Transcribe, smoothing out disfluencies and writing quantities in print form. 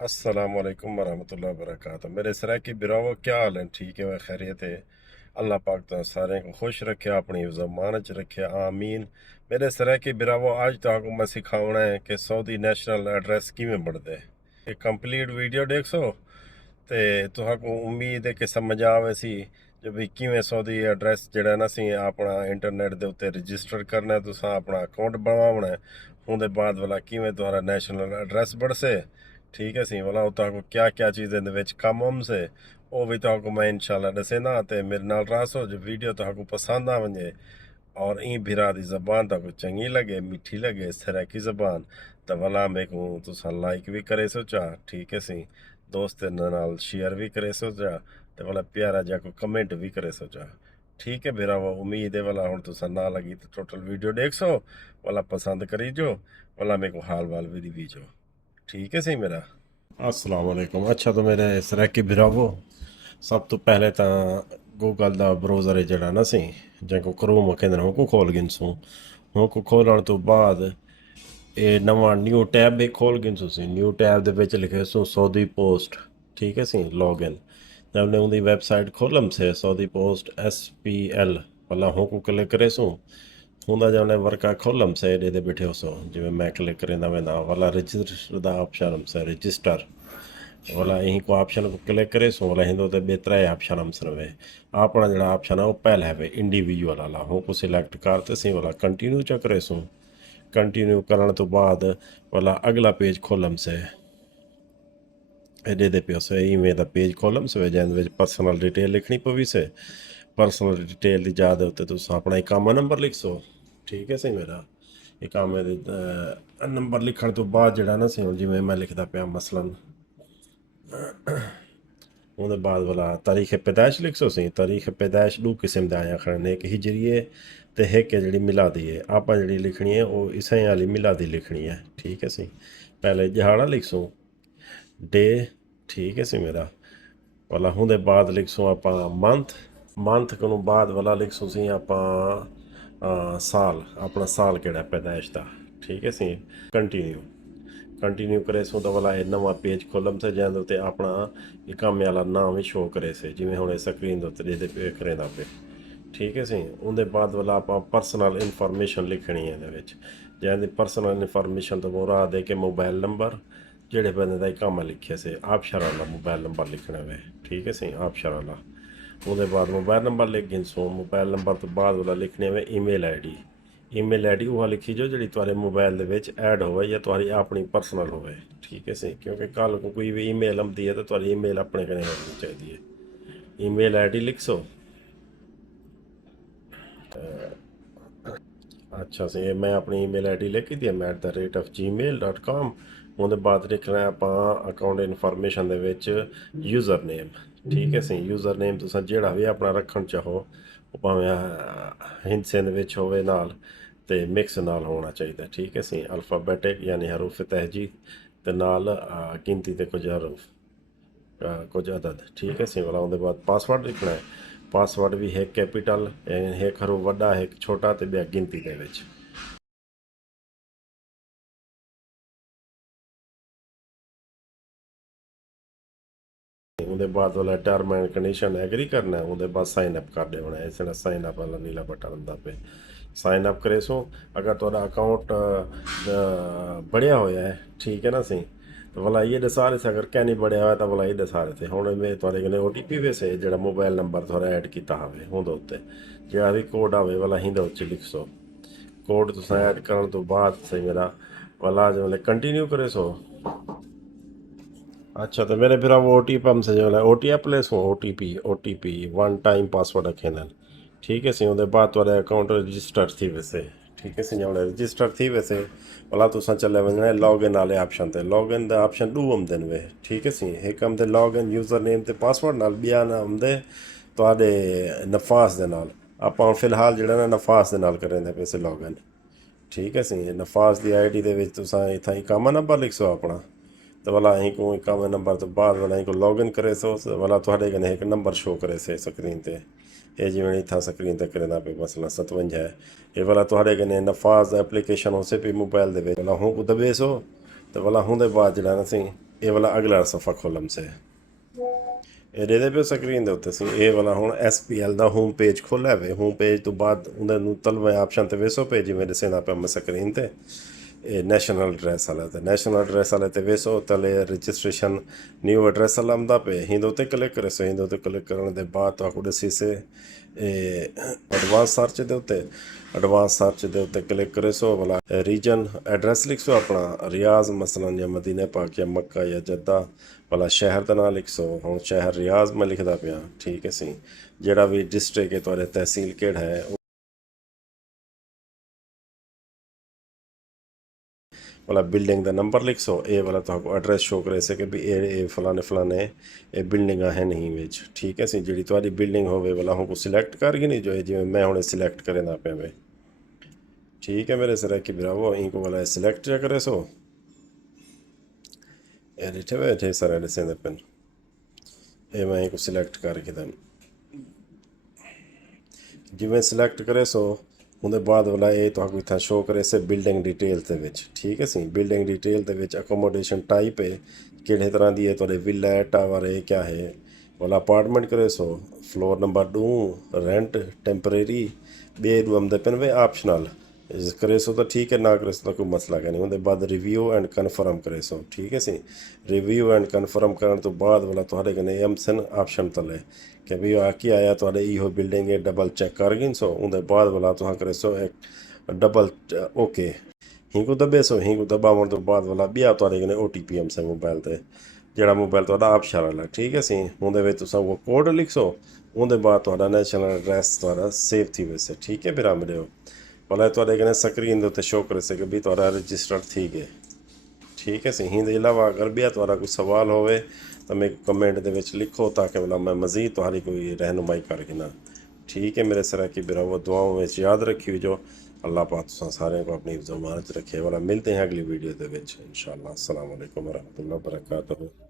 अस्सलामुअलैकुम वरहमतुल्लाहि वबरकातुहू मेरे सराकी बिरावो क्या हाल है? ठीक है, वह खैरियत है। अल्लाह पाक तो सारे को खुश रखे, अपनी ज़मान च रखे, आमीन। मेरे सराकी बिरावो आज तो आपको मैं सिखाना है कि सऊदी नेशनल एड्रेस किमें बढ़ते है। कंप्लीट वीडियो देख सो ते तुहाको उम्मीद है कि समझ आवे सी जो भी किमें सऊदी एड्रेस जड़ा ना सी अपना इंटरनेट के उत्ते रजिस्टर करना है, तुसा अपना अकाउंट बनवाना है। उनके बाद वाला किमें तुम्हारा नेशनल एड्रेस बढ़से, ठीक है सी वाला तुहाको क्या क्या चीज़ें दे विच कम हम से वो भी तुहाको मैं इंशाल्लाह दसेना। ते मेरे नाल रासो जो वीडियो तुहाको पसंद आ वने और ई बिरा दी ज़बान तुहाको चंगी लगे, मीठी लगे, सराकी ज़बान तो वाला मेरे को तुसा लाइक भी करे सोचा, ठीक है सी दोस्त नाल शेयर भी करे सोचा ते वाला प्यारा जा को कमेंट भी करे सोचा। ठीक है मेरा वो उम्मीद है वाला हुण तुसा ना लगी तो टोटल वीडियो देख सो वाला पसंद करी जो वाला मेरे को हाल वाल भी दीजो। ठीक है सही मेरा। अस्सलाम वालेकुम। अच्छा तो मेरे सराकी बिरावो सब तो पहले तो गूगल का ब्राउज़र है जड़ा ना सी जैको क्रोम कहते हैं खोल गिनसूँ। को खोलने तो बाद ये नवा न्यू टैब भी खोल गिनसूँ सी। न्यू टैब दे विच लिखे सो सऊदी पोस्ट, ठीक है सी लॉग इन। जब ने उनकी वेबसाइट खोलम से सऊदी पोस्ट SPL वाला को क्लिक करे सो हुंदा जब ने वर्का खोलम से दे बैठे हो सो जिमें मैं क्लिक करेंदा वेंदा वाला रजिस्टर दा ऑप्शन हम से रजिस्टर वाला यहीं को ऑप्शन को क्लिक करे सो वाला हिंदो ते बेतरा ऑप्शन हम सर वे अपना जड़ा ऑप्शन है वो पहला है वे इंडिविजुअल वाला को सिलेक्ट करते सी वाला कंटिन्यू च करे सो। कंटिन्यू करने तो बाद वाला अगला पेज खोलम से एडे दे पियो से ईमेल का पेज खोलम से जैसे पर्सनल डिटेल लिखनी पवी से पर्सनल डिटेल की याद उत्ते तुस अपना इकामा नंबर लिख सो, ठीक है सही मेरा। इकामे दे नंबर लिखण तो बाद जड़ा ना सी जिमें मैं लिखता पिया मसलन ਉਹਦੇ ਬਾਅਦ ਵਾਲਾ ਤਾਰੀਖ ਪੈਦਾਇਸ਼ ਲਿਖ ਸੋ ਸੀ। ਤਾਰੀਖ ਪੈਦਾਇਸ਼ ਦੋ ਕਿਸਮ ਦਾ ਆਇਆ ਖੜਨ ਇੱਕ ਹਿਜਰੀ ਹੈ ਤੇ ਇੱਕ ਹੈ ਜਿਹੜੀ ਮਿਲਾਦੀ ਹੈ। ਆਪਾਂ ਜਿਹੜੀ ਲਿਖਣੀ ਹੈ ਉਹ ਇਸੇ ਵਾਲੀ ਮਿਲਾਦੀ ਲਿਖਣੀ ਹੈ, ਠੀਕ ਹੈ ਸੀ। ਪਹਿਲੇ ਦਿਹਾੜਾ ਲਿਖ ਸੋ ਡੇ, ਠੀਕ ਹੈ ਸੀ ਮੇਰਾ ਵਾਲਾ। ਉਹਦੇ ਬਾਅਦ ਲਿਖ ਸੋ ਆਪਾਂ ਮੰਥ ਨੂੰ ਬਾਅਦ ਵਾਲਾ ਲਿਖ ਸੋ ਸੀ ਆਪਾਂ ਸਾਲ, ਆਪਣਾ ਸਾਲ ਕਿਹੜਾ ਪੈਦਾਇਸ਼ ਦਾ, ਠੀਕ ਹੈ ਸੀ। कंटिन्यू करे सो तो वाला नवा पेज खोलम से जैसे उत्ते अपना इकामे वाला नाम भी शो करे से जिमें हुणे स्क्रीन उत्ते दे पे करेंदा पे, ठीक है सी। उनके बाद वाला आप पर्सनल इन्फॉर्मेशन लिखनी है जैसे पर्सनल इन्फॉर्मेशन तो मुराद है कि मोबाइल नंबर जेड़े बंदे का इकामा लिखे से आपशर वाला मोबाइल नंबर लिखना वे, ठीक है सी आपशर वाला। उसके बाद मोबाइल नंबर लिख गिन सो मोबाइल नंबर तो बाद वाला लिखने वे ईमेल ID। ईमेल ID वह लिखी जो जी तुम्हारे मोबाइल के ऐड हो या तुम्हारी अपनी पर्सनल हो, ठीक है सही। क्योंकि कल को कोई भी ईमेल आती है तो तुम्हारी ईमेल अपने कने होनी चाहिए। ईमेल ID लिख सो। अच्छा सही मैं अपनी ईमेल ID लिखी दी mail@gmail.com। ਉਹਦੇ ਬਾਅਦ ਲਿਖਣਾ ਆਪਾਂ ਅਕਾਊਂਟ ਇਨਫੋਰਮੇਸ਼ਨ ਦੇ ਵਿੱਚ ਯੂਜ਼ਰ ਨੇਮ, ਠੀਕ ਹੈ ਸਹੀ। ਯੂਜ਼ਰ ਨੇਮ ਤੁਸੀਂ ਜਿਹੜਾ ਵੀ ਆਪਣਾ ਰੱਖਣ ਚਾਹੋ ਉਹ ਭਾਵੇਂ ਹਿੰਸੇ ਦੇ ਵਿੱਚ ਹੋਵੇ ਨਾਲ ਤੇ ਮਿਕਸ ਨਾਲ ਹੋਣਾ ਚਾਹੀਦਾ, ਠੀਕ ਹੈ ਸਹੀ। ਅਲਫਾਬੈਟਿਕ ਯਾਨੀ ਹਰੂਫ ਤਹਿਜੀ ਤੇ ਨਾਲ ਗਿਣਤੀ ਦੇ ਕੁਝ ਹਰੂਫ ਕੁਝ ਅਦਦ, ਠੀਕ ਹੈ ਸਹੀ ਵਾਲਾ। ਉਹਦੇ ਬਾਅਦ ਪਾਸਵਰਡ ਲਿਖਣਾ ਹੈ। ਪਾਸਵਰਡ ਵੀ ਇੱਕ ਕੈਪੀਟਲ ਇੱਕ ਹਰੂਫ ਵੱਡਾ ਇੱਕ ਛੋਟਾ ਤੇ ਬਿਆ ਗਿਣਤੀ ਦੇ ਵਿੱਚ। ਉਹਦੇ ਬਾਅਦ ਵਾਲਾ ਟਰਮ ਐਂਡ ਕੰਡੀਸ਼ਨ ਐਗਰੀ ਕਰਨਾ। ਉਹਦੇ ਬਾਅਦ ਸਾਈਨ ਅਪ ਕਰ ਦੇਣਾ। ਇਸ ਤਰ੍ਹਾਂ ਸਾਈਨ ਅਪ ਵਾਲਾ ਨੀਲਾ ਬਟਨ ਹੁੰਦਾ पे साइन अप करे सो। अगर तुहाडा अकाउंट बढ़िया होया है, ठीक है ना सही, तो भला ये दसा रहे थे। अगर क्या नहीं बढ़िया होया तो भला ये दसा रहे थे। हुण मैं तुहाडे कन्नै OTP वैसे जिहड़ा मोबाइल नंबर तुहाडा ऐड कीता होवे हुंदे उत्ते जिहड़ा भी कोड आवे भला हिंदे उत्ते लिख सो। कोड तुसां ऐड करन तो बाद सही मेरा भला जो कंटिन्यू करे सो। अच्छा तो मेरे फिर वो OTP हमसे जो है OTP ले सो OTP वन टाइम पासवर्ड रखे ना, ठीक है सी। उनके बाद तुम्हारे अकाउंट रजिस्टर थी वैसे, ठीक है सी। जो रजिस्टर थी वैसे भला तुसा चले वजना लॉग इन वाले ऑप्शन ते। लॉग इन का ऑप्शन दो आते हैं वे, ठीक है सी। एक आते लॉग इन यूजर नेम ते पासवर्ड नाल, बिया ना आते तुहाडे नफास दे नाल। आपां फिलहाल जिहड़ा ना नफास दे नाल करेंदे पैसे लॉग इन, ठीक है सी। नफास की ID दे विच तुसां इत्थां इकामा नंबर लिख सो अपना तो भला अं को इकामा नंबर तो बाद वाला को लॉग इन करे सो भला थोड़े कने एक नंबर शो करे से स्क्रीन ते। ये जिमें इतना स्क्रीन ते करेंदा पे मसला 57 है। ये भला थोड़े कने नफाज एप्लीकेशन हो से पे मोबाइल दे भला हूँ को दबे सो तो भला हूँ दे बाद जड़ा ना सी ये वाला अगला सफ़ा खोलम से ਇਹ ਦੇ ਪਏ ਸਕਰੀਨ ਦੇ ਉੱਤੇ ਸੀ ਇਹ ਵਾਲਾ ਹੁਣ SPL ਦਾ ਹੋਮ ਪੇਜ ਖੋਲ੍ਹਿਆ ਵੇ ਹੋਮ ਪੇਜ ਤੋਂ ਬਾਅਦ ਉਹਨਾਂ ਨੂੰ ਤਲਵੇ ਆਪਸ਼ਨ ਤੇ ਵੇਸੋ ਪੇ ਜਿਵੇਂ ਦਿਸਦਾ ਪਿਆ ਮੈਂ ਸਕਰੀਨ ਤੇ ਇਹ ਨੈਸ਼ਨਲ ਐਡਰੈਸ ਵਾਲਾ ਤੇ ਨੈਸ਼ਨਲ ਐਡਰੈਸ ਵਾਲੇ ਤੇ ਵੇਸੋ ਤਲੇ ਰਜਿਸਟ੍ਰੇਸ਼ਨ ਨਿਊ ਐਡਰੈਸ ਵਾਲਾ ਆਉਂਦਾ ਪਏ ਹਿੰਦ ਉੱਤੇ ਕਲਿੱਕ ਕਰੇ ਸੋ ਹਿੰਦ ਉੱਤੇ ਕਲਿੱਕ ਕਰਨ ਦੇ ਬਾਅਦ ਤੁਹਾਨੂੰ ਦੱਸੀ ਸੇ ਐਡਵਾਂਸ ਸਰਚ ਦੇ ਉੱਤੇ ਕਲਿੱਕ ਕਰੇ ਸੋ ਵਾਲਾ ਰੀਜਨ ਐਡਰੈਸ ਲਿਖ ਸੋ ਆਪਣਾ ਰਿਆਜ਼ ਮਸਲਨ ਜਾਂ ਮਦੀਨਾ ਪਾਕ ਜਾਂ ਮੱਕਾ ਜਾਂ ਜੱਦਾ वाला शहर का नाम लिख सो हूँ शहर रियाज में लिखता पाया ठीक है सी जोड़ा भी डिस्ट्रिक्ट है थोड़े तहसील केड़ है वाला बिल्डिंग का नंबर लिख सो ये वाला तो एड्रैस शो करे से कि भी ये फलाने फलाने ये बिल्डिंग है नहीं विच ठीक है सी जी थोड़ी बिल्डिंग होवे वाला हमको सिलेक्ट कर नहीं जो है जिमें मैं हूँ सिलेक्ट करे ना पे वे ठीक है मेरे सर की बिरावो इनको वाला सिलेक्ट करे सो ਇਹ ਡਿੱਠੇ ਬੈਠੇ ਸਾਰੇ ਦਿਸਦੇ ਪਨ ਇਹ ਮੈਂ ਇਹਨੂੰ ਸਿਲੈਕਟ ਕਰਕੇ ਦਮ ਜਿਵੇਂ ਸਿਲੈਕਟ ਕਰੇ ਸੋ ਉਹਦੇ ਬਾਅਦ ਵਾਲਾ ਇਹ ਤੁਹਾਨੂੰ ਇੱਥੇ ਸ਼ੋ ਕਰੇ ਸੇ ਬਿਲਡਿੰਗ ਡਿਟੇਲ ਦੇ ਵਿੱਚ ਠੀਕ ਹੈ ਸੀ ਬਿਲਡਿੰਗ ਡਿਟੇਲ ਦੇ ਵਿੱਚ ਅਕੋਮੋਡੇਸ਼ਨ ਟਾਈਪ ਹੈ ਕਿਹੜੇ ਤਰ੍ਹਾਂ ਦੀ ਹੈ ਤੁਹਾਡੇ ਵਿਲਾ ਹੈ ਟਾਵਰ ਹੈ ਕਿਆ ਹੈ ਵਾਲਾ ਅਪਾਰਟਮੈਂਟ ਕਰੇ ਸੋ ਫਲੋਰ ਨੰਬਰ 2 ਰੈਂਟ ਟੈਂਪਰੇਰੀ ਬੇਰੂਮ ਦੇ ਪਨ ਵੇ ਆਪਸ਼ਨਲ करे सो तो ठीक है ना करे सो तो कोई मसला का नहीं उनके बाद रिव्यू एंड कन्फर्म करे सो ठीक है सी रिव्यू एंड कन्फर्म करने तो बाद वाला थोड़े कने एमसन ऑप्शन तले कि भी आके आया थोड़े इहो बिल्डिंग है डबल चेक कर गिन सो उनके बाद वाला तुम करे सो एक डबल ओके हिंगू दबे सो हिंगू दबावन तो बाद वाला बिया थोड़े कने OTP एमसन मोबाइल ते ਜਿਹੜਾ ਮੋਬਾਈਲ ਤੁਹਾਡਾ ਆਪਸ਼ਨ ਵਾਲਾ ਠੀਕ ਹੈ ਸੀ ਉਹਦੇ ਵਿੱਚ ਤੁਸੀਂ ਉਹ ਕੋਡ ਲਿਖੋ ਉਹਦੇ ਬਾਅਦ ਤੁਹਾਡਾ ਨੈਸ਼ਨਲ ਐਡਰੈਸ ਤੁਹਾਡਾ ਸੇਵ ਥੀ ਵੈਸੇ ਠੀਕ ਹੈ ਵੀਰਾ ਮੇਰੇ भला थोड़े कने स्क्रीन के उत्ते शो करे से कि भी थोड़ा रजिस्टर्ड थी गए ठीक है सी हिंद इलावा अगर भी थोड़ा कोई सवाल होवे तो मैं कमेंट दे विच लिखो ताकि भला मैं मज़ीद तुम्हारी कोई रहनुमाई करके ना ठीक है मेरे सर की बिरावो दुआओं में याद रखी हुई जो अल्लाह पाक सारे को अपनी ज़मानत रखे वाला मिलते हैं अगली वीडियो के इंशाअल्लाह अस्सलाम वालेकुम व रहमतुल्लाहि व बरकातहू।